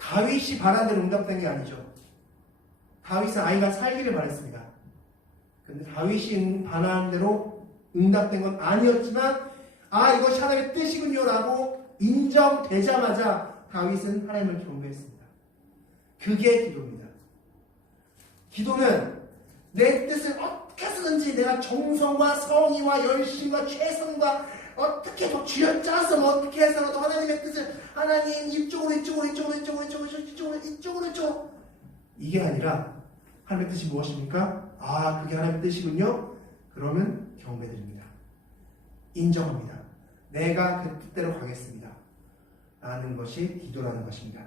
다윗이 바란 대로 응답된 게 아니죠. 다윗은 아이가 살기를 바랬습니다. 그런데 다윗이 바란 대로 응답된 건 아니었지만 이것이 하나님의 뜻이군요 라고 인정되자마자 다윗은 하나님을 경배했습니다. 그게 기도입니다. 기도는 내 뜻을 어떻게 쓰든지 내가 정성과 성의와 열심과 최선과 어떻게 쥐어짜서 어떻게 해서라도 하나님의 뜻을 하나님 이쪽으로 이게 아니라 하나님의 뜻이 무엇입니까? 그게 하나님의 뜻이군요. 그러면 경배드립니다. 인정합니다. 내가 그 뜻대로 가겠습니다. 라는 것이 기도라는 것입니다.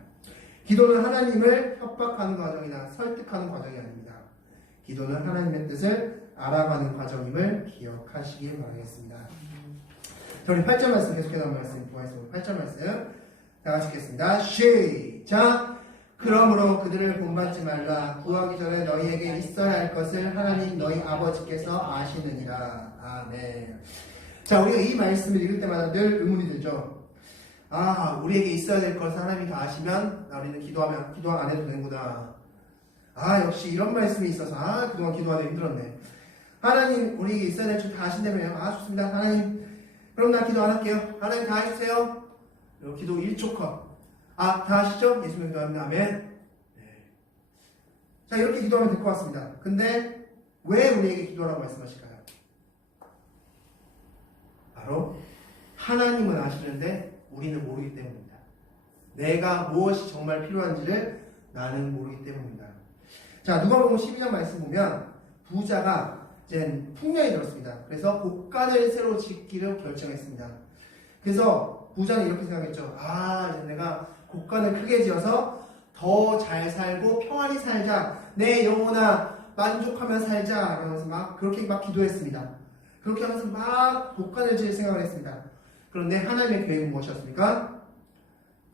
기도는 하나님을 협박하는 과정이나 설득하는 과정이 아닙니다. 기도는 하나님의 뜻을 알아가는 과정임을 기억하시길 바라겠습니다. 자, 우리 8절 말씀 계속해서 한번 말씀 보겠습니다. 8절 말씀 다 같이 읽겠습니다. 시작! 그러므로 그들을 본받지 말라. 구하기 전에 너희에게 있어야 할 것을 하나님 너희 아버지께서 아시느니라. 아멘. 자, 우리가 이 말씀을 읽을 때마다 늘 의문이 들죠. 우리에게 있어야 될 것을 하나님이 다 아시면 우리는 기도 안 해도 되는구나. 역시 이런 말씀이 있어서 그동안 기도하기 힘들었네. 하나님 우리에게 있어야 될 줄 다 아신다며요. 좋습니다. 하나님 그럼 나 기도 안 할게요. 하나님 다 해주세요. 그리고 기도 1초 컷. 다 하시죠? 예수님 기도합니다. 아멘. 네. 자, 이렇게 기도하면 될 것 같습니다. 근데 왜 우리에게 기도하라고 말씀하실까요? 바로 하나님은 아시는데 우리는 모르기 때문입니다. 내가 무엇이 정말 필요한지를 나는 모르기 때문입니다. 자, 누가복음 12장 말씀 보면 부자가 이제 풍년이 들었습니다. 그래서 곡간을 새로 짓기를 결정했습니다. 그래서 부자는 이렇게 생각했죠. 이제 내가 곡간을 크게 지어서 더 잘 살고 평안히 살자. 내 영혼아 만족하며 살자. 그러면서 그렇게 기도했습니다. 그렇게 하면서 곡간을 지을 생각을 했습니다. 그런데 하나님의 계획은 무엇이었습니까?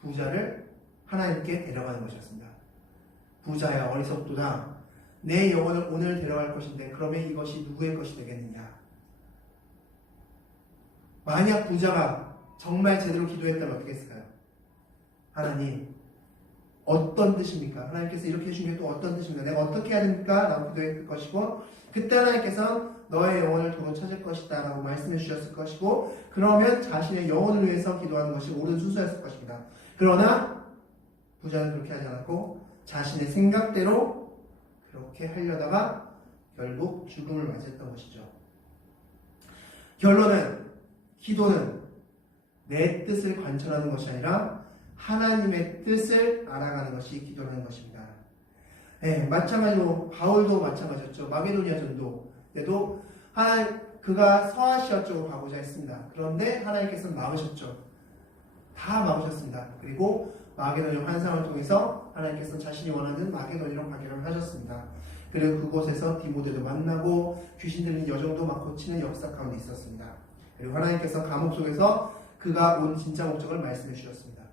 부자를 하나님께 데려가는 것이었습니다. 부자야 어리석도다. 내 영혼을 오늘 데려갈 것인데 그러면 이것이 누구의 것이 되겠느냐? 만약 부자가 정말 제대로 기도했다면 어떻게 했을까요? 하나님 어떤 뜻입니까? 하나님께서 이렇게 해주신 게 또 어떤 뜻입니까? 내가 어떻게 해야 됩니까? 라고 기도했을 것이고 그때 하나님께서 너의 영혼을 도로 찾을 것이다 라고 말씀해 주셨을 것이고 그러면 자신의 영혼을 위해서 기도하는 것이 옳은 순서였을 것입니다. 그러나 부자는 그렇게 하지 않았고 자신의 생각대로 그렇게 하려다가 결국 죽음을 맞이했던 것이죠. 결론은 기도는 내 뜻을 관철하는 것이 아니라 하나님의 뜻을 알아가는 것이 기도라는 것입니다. 마찬가지로 바울도 마찬가지였죠. 마게도니아 전도 때도 그가 서아시아 쪽으로 가고자 했습니다. 그런데 하나님께서는 막으셨죠. 다 막으셨습니다. 그리고 마게도니아 환상을 통해서 하나님께서 자신이 원하는 마게도니아로 가기를 하셨습니다. 그리고 그곳에서 디모데도 만나고 귀신 들린 여정도 막 고치는 역사 가운데 있었습니다. 그리고 하나님께서 감옥 속에서 그가 온 진짜 목적을 말씀해 주셨습니다.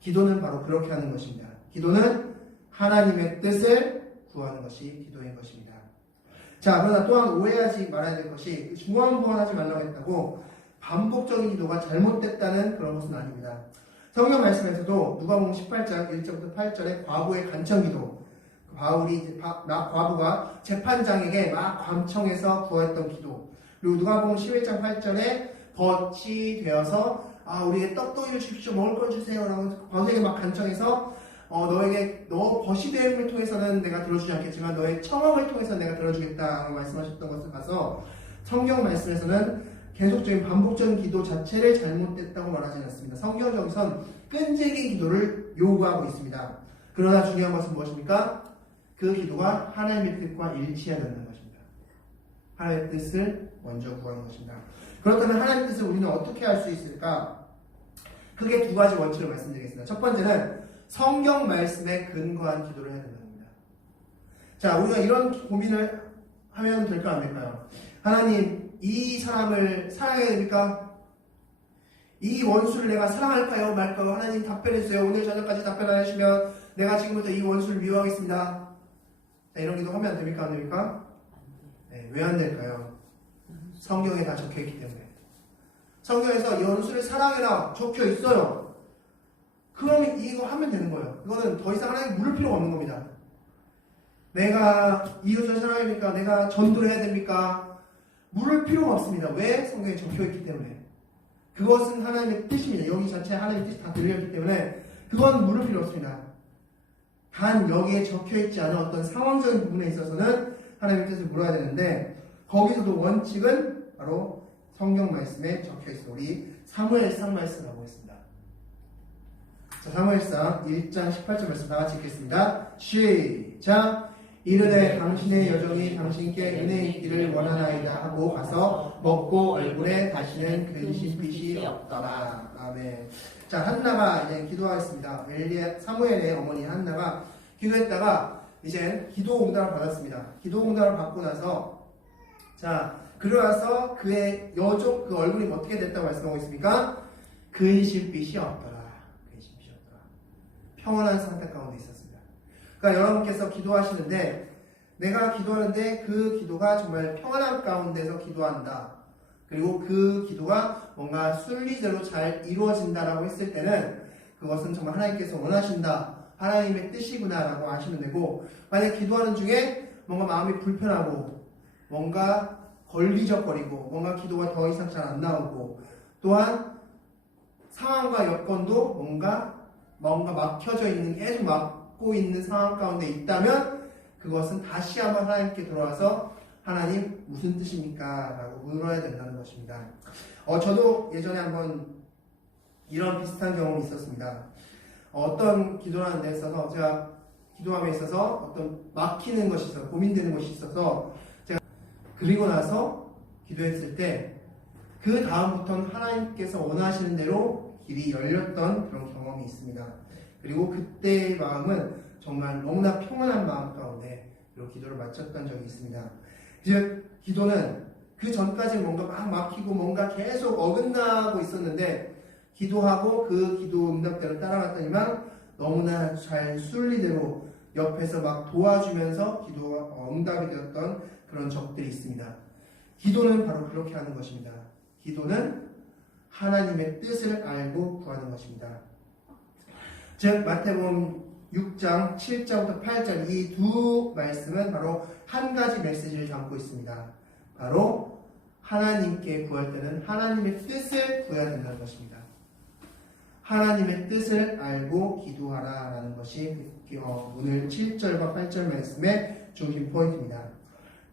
기도는 바로 그렇게 하는 것입니다. 기도는 하나님의 뜻을 구하는 것이 기도인 것입니다. 자, 그러나 또한 오해하지 말아야 될 것이 중언부언하지 말라고 했다고 반복적인 기도가 잘못됐다는 그런 것은 아닙니다. 성경 말씀에서도 누가복음 18장 1절부터 8절에 과부의 간청기도, 바울이 과부가 재판장에게 막 관청해서 구했던 기도, 그리고 누가복음 11장 8절에 벗이 되어서 우리에게 떡도리를 주십시오, 먹을 걸 주세요 라고 벗에게 막 간청해서 너에게 너 벗이 됨을 통해서는 내가 들어주지 않겠지만 너의 청함을 통해서 내가 들어주겠다라고 말씀하셨던 것을 봐서 성경 말씀에서는 계속적인 반복적인 기도 자체를 잘못됐다고 말하지는 않습니다. 성경적에선 끈질긴 기도를 요구하고 있습니다. 그러나 중요한 것은 무엇입니까? 그 기도가 하나님의 뜻과 일치해야 된다는 것입니다. 하나님의 뜻을 먼저 구하는 것입니다. 그렇다면 하나님의 뜻을 우리는 어떻게 할 수 있을까? 크게 두 가지 원칙을 말씀드리겠습니다. 첫 번째는 성경 말씀에 근거한 기도를 해야 된다는 겁니다. 자, 우리가 이런 고민을 하면 될까 안 될까요? 하나님, 이 사람을 사랑해야 됩니까? 이 원수를 내가 사랑할까요? 말까요? 하나님 답변해주세요. 오늘 저녁까지 답변 안 해주시면 내가 지금부터 이 원수를 미워하겠습니다. 자, 이런 기도 하면 안 됩니까? 안 됩니까? 네, 왜 안 될까요? 성경에 다 적혀있기 때문에. 성경에서 이 원수를 사랑해라 적혀 있어요. 그럼 이거 하면 되는 거예요. 이거는 더 이상 하나님 물을 필요가 없는 겁니다. 내가 이웃을 사랑해야 됩니까? 내가 전도를 해야 됩니까? 물을 필요가 없습니다. 왜? 성경에 적혀있기 때문에. 그것은 하나님의 뜻입니다. 여기 자체에 하나님의 뜻이 다 들려있기 때문에 그건 물을 필요 없습니다. 단 여기에 적혀있지 않은 어떤 상황적인 부분에 있어서는 하나님의 뜻을 물어야 되는데 거기서도 원칙은 바로 성경 말씀에 적혀있어. 우리 사무엘상 말씀을 하고 있습니다. 자, 사무엘상 1장 18절 말씀 다 같이 읽겠습니다. 시작! 이르되 당신의 여종이 당신께 은혜 있기를 원하나이다 하고 가서 먹고 얼굴에 다시는 근심빛이 없더라. 아멘. 자, 한나가 이제 기도하겠습니다. 사무엘의 어머니 한나가 기도했다가 이제 기도 응답을 받았습니다. 기도 응답을 받고 나서 자, 그러와서 그의 여종 그 얼굴이 어떻게 됐다고 말씀하고 있습니까? 근심빛이 없더라. 근심빛이 없더라. 평온한 상태 가운데 있었습니다. 그러니까 여러분께서 기도하시는데 내가 기도하는데 그 기도가 정말 평안한 가운데서 기도한다. 그리고 그 기도가 뭔가 순리대로 잘 이루어진다라고 했을 때는 그것은 정말 하나님께서 원하신다. 하나님의 뜻이구나라고 아시면 되고 만약 기도하는 중에 뭔가 마음이 불편하고 뭔가 걸리적거리고 뭔가 기도가 더 이상 잘 안 나오고 또한 상황과 여건도 뭔가 막혀져 있는 계속 막고 있는 상황 가운데 있다면 그것은 다시 한번 하나님께 돌아와서 하나님 무슨 뜻입니까? 라고 물어야 된다는 것입니다. 저도 예전에 한번 이런 비슷한 경험이 있었습니다. 어떤 기도를 하는 데 있어서 제가 기도함에 있어서 어떤 막히는 것이 있어서 고민되는 것이 있어서 제가 그리고 나서 기도했을 때 그 다음부터는 하나님께서 원하시는 대로 길이 열렸던 그런 경험이 있습니다. 그리고 그때의 마음은 정말 너무나 평안한 마음 가운데 그리고 기도를 마쳤던 적이 있습니다. 이제 기도는 그 전까지 뭔가 막 막히고 뭔가 계속 어긋나고 있었는데 기도하고 그 기도 응답대로 따라갔더니만 너무나 잘 순리대로 옆에서 막 도와주면서 기도가 응답이 되었던 그런 적들이 있습니다. 기도는 바로 그렇게 하는 것입니다. 기도는 하나님의 뜻을 알고 구하는 것입니다. 즉 마태복음 6장 7절부터 8절 이 두 말씀은 바로 한 가지 메시지를 담고 있습니다. 바로 하나님께 구할 때는 하나님의 뜻을 구해야 된다는 것입니다. 하나님의 뜻을 알고 기도하라라는 것이 오늘 7절과 8절 말씀의 중심 포인트입니다.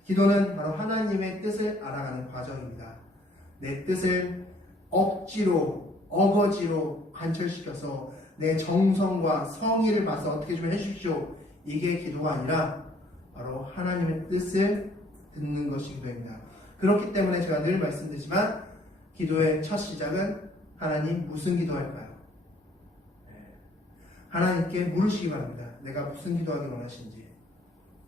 기도는 바로 하나님의 뜻을 알아가는 과정입니다. 내 뜻을 억지로 어거지로 관철시켜서 내 정성과 성의를 봐서 어떻게 좀 해주십시오. 이게 기도가 아니라 바로 하나님의 뜻을 듣는 것이 기도입니다. 그렇기 때문에 제가 늘 말씀드리지만 기도의 첫 시작은 하나님 무슨 기도할까요? 하나님께 물으시기 바랍니다. 내가 무슨 기도하기 원하시는지.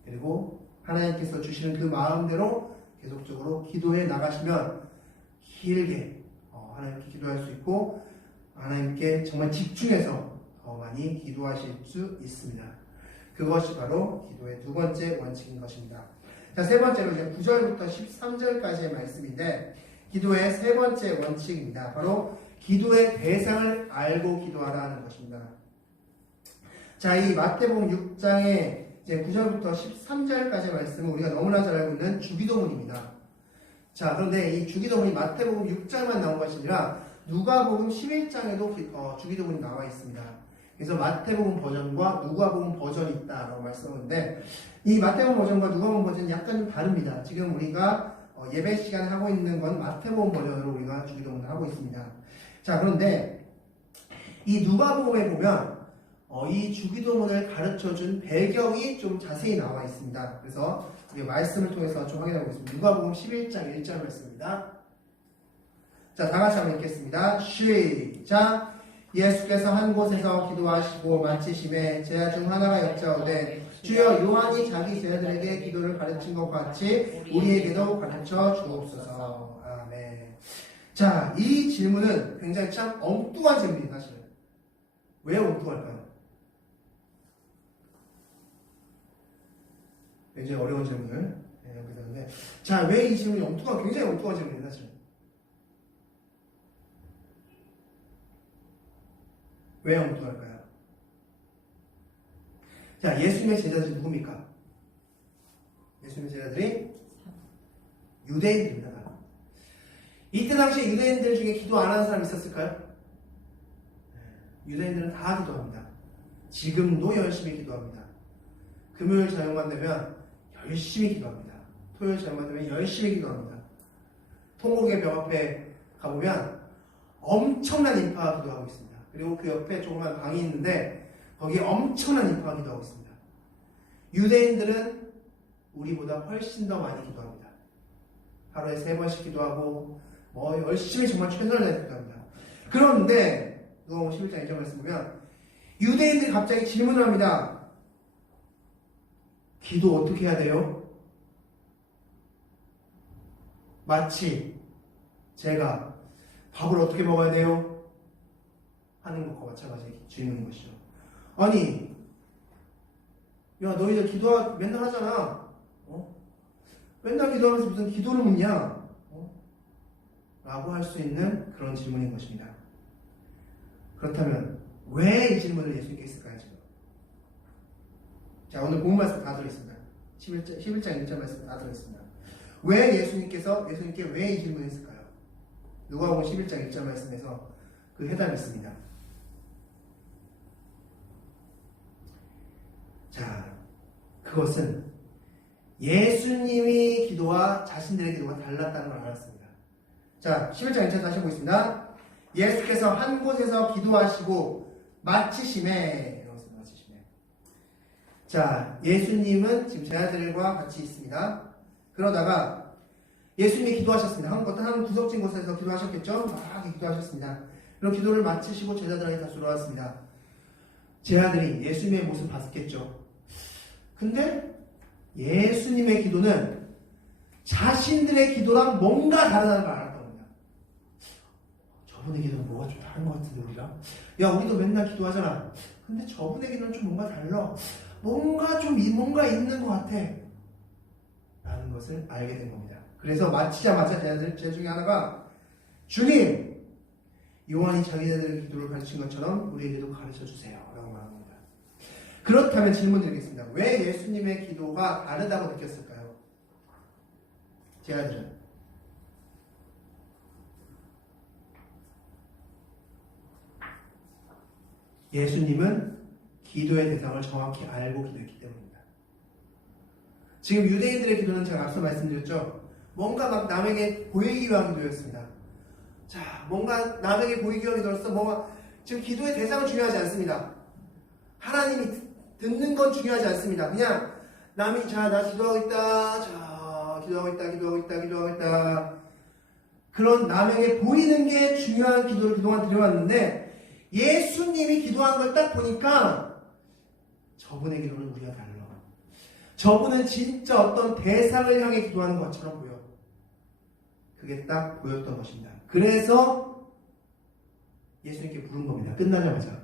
그리고 하나님께서 주시는 그 마음대로 계속적으로 기도해 나가시면 길게 하나님께 기도할 수 있고 하나님께 정말 집중해서 더 많이 기도하실 수 있습니다. 그것이 바로 기도의 두 번째 원칙인 것입니다. 자, 세 번째로 이제 9절부터 13절까지의 말씀인데 기도의 세 번째 원칙입니다. 바로 기도의 대상을 알고 기도하라는 것입니다. 자, 이 마태복음 6장의 이제 9절부터 13절까지의 말씀은 우리가 너무나 잘 알고 있는 주기도문입니다. 자, 그런데 이 주기도문이 마태복음 6장만 나온 것이 아니라 누가복음 11장에도 주기도문이 나와 있습니다. 그래서 마태복음 버전과 누가복음 버전이 있다라고 말씀하는데 이 마태복음 버전과 누가복음 버전이 약간 좀 다릅니다. 지금 우리가 예배 시간에 하고 있는 건 마태복음 버전으로 우리가 주기도문을 하고 있습니다. 자, 그런데 이 누가복음에 보면 이 주기도문을 가르쳐준 배경이 좀 자세히 나와 있습니다. 그래서 우리 말씀을 통해서 좀 확인해 보겠습니다. 누가복음 11장 1절 말씀입니다. 자, 다 같이 한번 읽겠습니다. 시작! 예수께서 한 곳에서 기도하시고 마치심에 제자 중 하나가 여짜오되 주여 요한이 자기 제자들에게 기도를 가르친 것 같이 우리에게도 가르쳐 주옵소서. 아멘. 자, 이 질문은 굉장히 참 엉뚱한 질문입니다. 사실 왜 엉뚱할까요? 굉장히 어려운 질문을 드렸는데, 자, 왜 이 질문이 굉장히 엉뚱한 질문이에요, 사실. 왜 엉뚱할까요? 자, 예수님의 제자들이 누굽니까? 예수님의 제자들이 유대인들입니다. 이때 당시에 유대인들 중에 기도 안 하는 사람 있었을까요? 유대인들은 다 기도합니다. 지금도 열심히 기도합니다. 금요일 저녁만 되면 열심히 기도합니다. 토요일 저녁만 되면 열심히 기도합니다. 통곡의 벽 앞에 가보면 엄청난 인파가 기도하고 있습니다. 그리고 그 옆에 조그만 방이 있는데 거기에 엄청난 인파가 기도하고 있습니다. 유대인들은 우리보다 훨씬 더 많이 기도합니다. 하루에 3번씩 기도하고 열심히 정말 최선을 다해서 기도합니다. 그런데 누가복음 11장 2절 말씀 보면 유대인들이 갑자기 질문을 합니다. 기도 어떻게 해야 돼요? 마치 제가 밥을 어떻게 먹어야 돼요? 하는 것과 마찬가지 질문인 것이죠. 아니, 야, 너희들 기도 맨날 하잖아. 맨날 기도하면서 무슨 기도를 묻냐? 라고 할 수 있는 그런 질문인 것입니다. 그렇다면 왜 이 질문을 예수님께 했을까요? 지금? 자, 오늘 본 말씀 다 들어있습니다. 11장 1절 말씀 다 들어있습니다. 왜 예수님께 왜 이 질문을 했을까요? 누가복음 11장 1절 말씀에서 그 해답이 있습니다. 자, 그것은 예수님의 기도와 자신들의 기도가 달랐다는 걸 알았습니다. 자, 11장 1절 다시 보겠습니다. 예수께서 한 곳에서 기도하시고 마치심에. 자, 예수님은 지금 제자들과 같이 있습니다. 그러다가 예수님이 기도하셨습니다. 어떤 한 구석진 곳에서 기도하셨겠죠? 막 기도하셨습니다. 그럼 기도를 마치시고 제자들에게 다시 돌아왔습니다. 제자들이 예수님의 모습을 봤겠죠. 근데 예수님의 기도는 자신들의 기도랑 뭔가 다르다는 걸 알았던 겁니다. 저분의 기도는 뭐가 좀 다른 것 같은데 우리랑? 야, 우리도 맨날 기도하잖아. 근데 저분의 기도는 좀 뭔가 달라. 뭔가 있는 것 같아. 라는 것을 알게 된 겁니다. 그래서 마치자마자 제자들 중에 하나가 주님, 요한이 자기 제자들의 기도를 가르친 것처럼 우리에게도 가르쳐 주세요. 라고 말합니다. 그렇다면 질문 드리겠습니다. 왜 예수님의 기도가 다르다고 느꼈을까요? 제자들은. 예수님은 기도의 대상을 정확히 알고 기도했기 때문입니다. 지금 유대인들의 기도는 제가 앞서 말씀드렸죠. 뭔가 막 남에게 보이기 위한 기도였습니다. 자, 뭔가 남에게 보이기 위한 기도로서 지금 기도의 대상은 중요하지 않습니다. 하나님이 듣는 건 중요하지 않습니다. 그냥 남이 나 기도하고 있다. 자, 기도하고 있다. 그런 남에게 보이는 게 중요한 기도를 그동안 드려왔는데 예수님이 기도한 걸 딱 보니까 저분의 기도는 우리가 달라. 저분은 진짜 어떤 대상을 향해 기도하는 것처럼 보여. 그게 딱 보였던 것입니다. 그래서 예수님께 부른 겁니다. 끝나자마자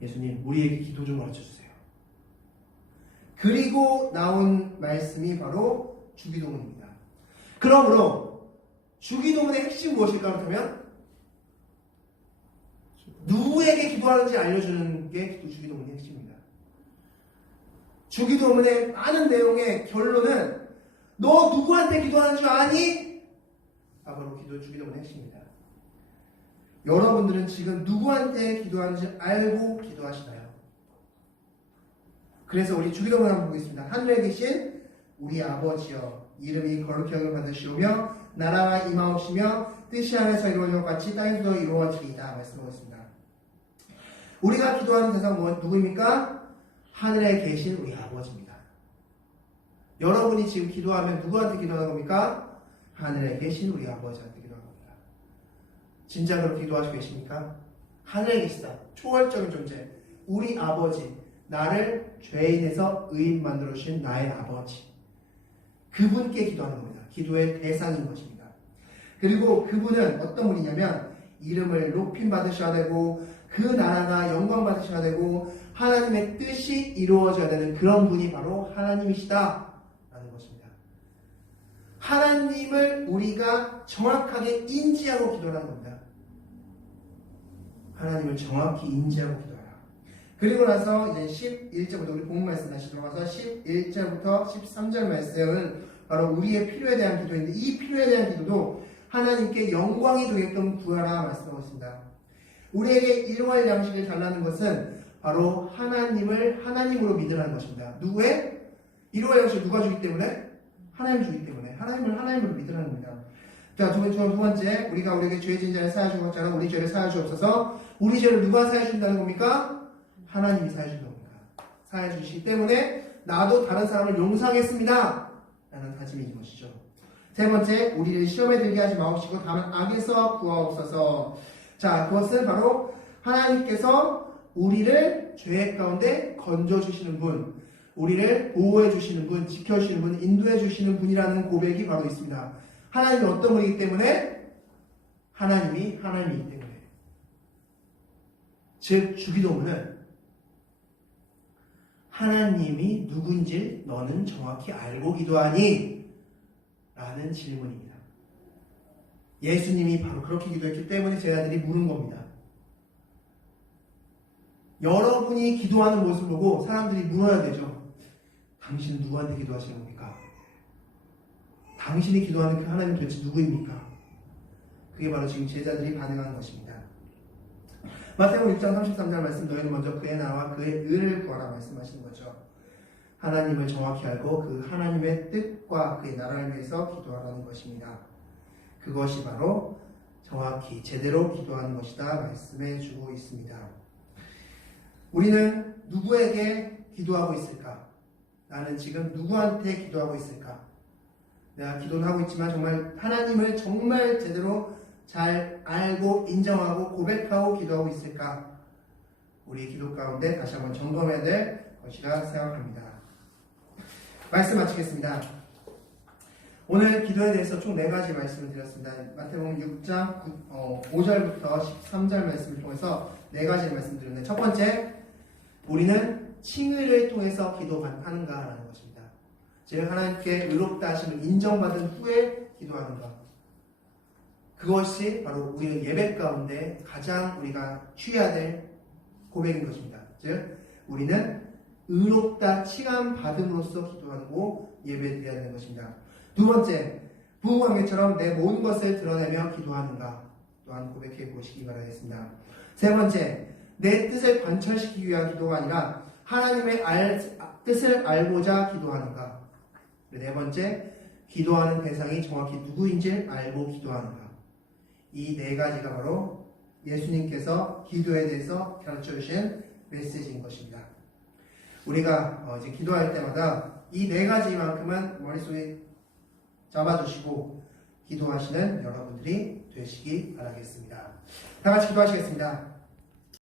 예수님, 우리에게 기도 좀 가르쳐 주세요. 그리고 나온 말씀이 바로 주기도문입니다. 그러므로 주기도문의 핵심이 무엇일까 그렇다면 누구에게 기도하는지 알려주는 게 주기도문의 핵심입니다. 주기도문의 많은 내용의 결론은 너 누구한테 기도하는 줄 아니? 바로 주기도문의 핵심입니다. 여러분들은 지금 누구한테 기도하는지 알고 기도하시나요? 그래서 우리 주기도문 한번 보겠습니다. 하늘에 계신 우리 아버지여 이름이 거룩히 여김을 받으시오며 나라가 임하옵시며 뜻이 하늘에서 이루어진 것 같이 땅에서도 이루어지리이다 말씀하겠습니다. 우리가 기도하는 대상은 누구입니까? 하늘에 계신 우리 아버지입니다. 여러분이 지금 기도하면 누구한테 기도하는 겁니까? 하늘에 계신 우리 아버지한테 기도하는 겁니다. 진짜 그렇게 기도하시고 계십니까? 하늘에 계시다. 초월적인 존재. 우리 아버지. 나를 죄인에서 의인 만들어 주신 나의 아버지. 그분께 기도하는 겁니다. 기도의 대상인 것입니다. 그리고 그분은 어떤 분이냐면 이름을 높임 받으셔야 되고 그 나라가 영광 받으셔야 되고 하나님의 뜻이 이루어져야 되는 그런 분이 바로 하나님이시다 라는 것입니다. 하나님을 우리가 정확하게 인지하고 기도하는 겁니다. 하나님을 정확히 인지하고 기도하라. 그리고 나서 이제 11절부터 우리 본문 말씀 다시 들어가서 11절부터 13절 말씀은 바로 우리의 필요에 대한 기도인데 이 필요에 대한 기도도 하나님께 영광이 되게끔 구하라 말씀하고 있습니다. 우리에게 일용할 양식을 달라는 것은 바로 하나님을 하나님으로 믿으라는 것입니다. 누구의? 일용할 양식을 누가 주기 때문에? 하나님 주기 때문에 하나님을 하나님으로 믿으라는 겁니다. 자, 두 번째 우리가 우리에게 죄 지은 자를 사하여 주는 것처럼 우리 죄를 사하여 주옵소서. 우리 죄를 누가 사하여 준다는 겁니까? 하나님이 사하여 준다는 겁니다. 사하여 주시기 때문에 나도 다른 사람을 용서하겠습니다 라는 다짐인 것이죠. 세 번째, 우리를 시험에 들게 하지 마옵시고 다만 악에서 구하옵소서. 자, 그것은 바로 하나님께서 우리를 죄 가운데 건져주시는 분, 우리를 보호해주시는 분, 지켜주시는 분, 인도해주시는 분이라는 고백이 바로 있습니다. 하나님이 어떤 분이기 때문에? 하나님이 하나님이기 때문에. 즉, 주기도문은 하나님이 누군지 너는 정확히 알고 기도하니? 라는 질문입니다. 예수님이 바로 그렇게 기도했기 때문에 제자들이 물은 겁니다. 여러분이 기도하는 모습을 보고 사람들이 물어야 되죠. 당신은 누구한테 기도하시는 겁니까? 당신이 기도하는 그 하나님 도대체 누구입니까? 그게 바로 지금 제자들이 반응하는 것입니다. 마태복음 6장 33절 말씀 너희는 먼저 그의 나라와 그의 의를 구하라 말씀하시는 거죠. 하나님을 정확히 알고 그 하나님의 뜻과 그의 나라를 위해서 기도하라는 것입니다. 그것이 바로 정확히 제대로 기도하는 것이다 말씀해 주고 있습니다. 우리는 누구에게 기도하고 있을까? 나는 지금 누구한테 기도하고 있을까? 내가 기도는 하고 있지만 정말 하나님을 정말 제대로 잘 알고 인정하고 고백하고 기도하고 있을까? 우리 기도 가운데 다시 한번 점검해야 될 것이라 생각합니다. 말씀 마치겠습니다. 오늘 기도에 대해서 총 4가지 말씀을 드렸습니다. 마태복음 6장 5절부터 13절 말씀을 통해서 4가지 말씀드렸는데 첫 번째, 우리는 칭의를 통해서 기도하는가라는 것입니다. 즉 하나님께 의롭다 하심을 인정받은 후에 기도하는가. 그것이 바로 우리는 예배 가운데 가장 우리가 취해야 될 고백인 것입니다. 즉 우리는 의롭다 칭함 받음으로써 기도하고 예배드려야 되는 것입니다. 두 번째, 부부관계처럼 내 모든 것을 드러내며 기도하는가 또한 고백해 보시기 바라겠습니다. 세 번째, 내 뜻을 관철시키기 위한 기도가 아니라 하나님의 뜻을 알고자 기도하는가. 네 번째, 기도하는 대상이 정확히 누구인지 알고 기도하는가. 이 4가지가 바로 예수님께서 기도에 대해서 가르쳐 주신 메시지인 것입니다. 우리가 이제 기도할 때마다 이 4가지만큼은 머릿속에 잡아두시고 기도하시는 여러분들이 되시기 바라겠습니다. 다 같이 기도하시겠습니다.